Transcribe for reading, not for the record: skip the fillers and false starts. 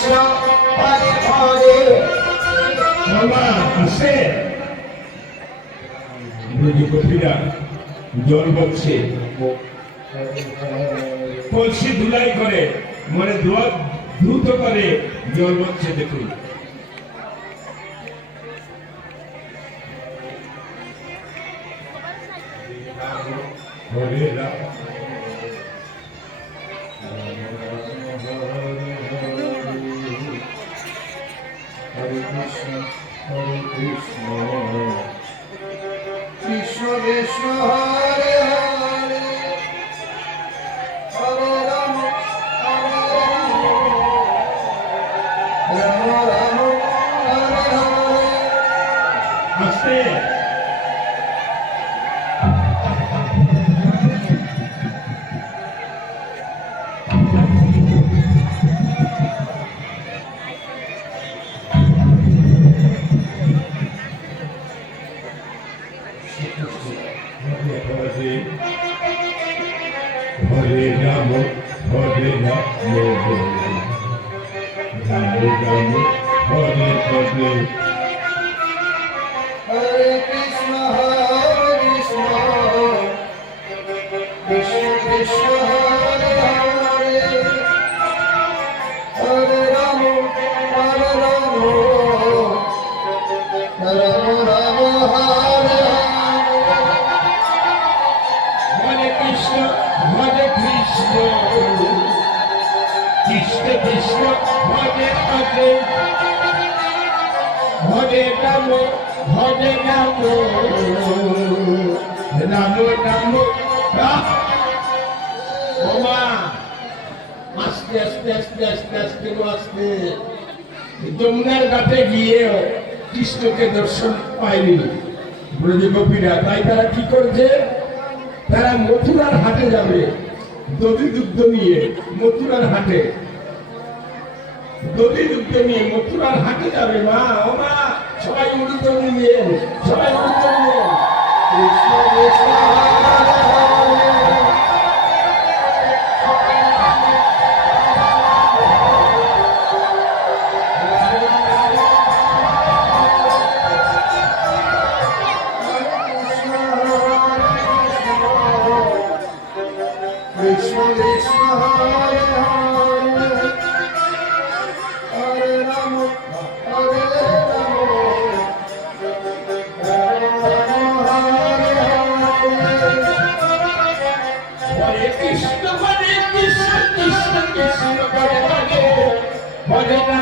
কৃষ্ণ হরে হরে বাবা আসে ব্রজগোপীরা জল বলছে কলসি ধুলাই করে মানে দ্রুত করে জল বলছে দেখুন হরে রাম হরে কৃষ্ণ হরে কৃষ্ণ কৃষ্ণ কৃষ্ণ হরে হরে হরে রাম রাম রাম হরে হরে আসে হরে রাম হরে রাম রাম রাম হরে হরে হরে কৃষ্ণ কৃষ্ণ কৃষ্ণ হরে হরে হরে রাম রাম রাম হরে হরে কৃষ্ণ কৃষ্ণ কৃষ্ণ কৃষ্ণ হরে হরে হরে রাম রাম রাম ওমা আস্তে আস্তে আস্তে আস্তে আস্তে আস্তে যমুনার ঘাটে গিয়েও কৃষ্ণকে দর্শন পায়নি ব্রজগোপীরা তাই তারা কি করছে তারা মথুরার হাটে যাবে দধি দুগ্ধ নিয়ে মথুরার হাটে দধি দুগ্ধ নিয়ে মথুরার হাটে যাবে মা ও মা সবাই উড়িত নিয়ে সবাই উড়িত নিয়ে কৃষ্ণ কৃষ্ণ কৃষ্ণ কৃষ্ণ হরে হরে হরে রাম হরে রাম হরে কৃষ্ণ কৃষ্ণ কৃষ্ণ হরে হরে হরে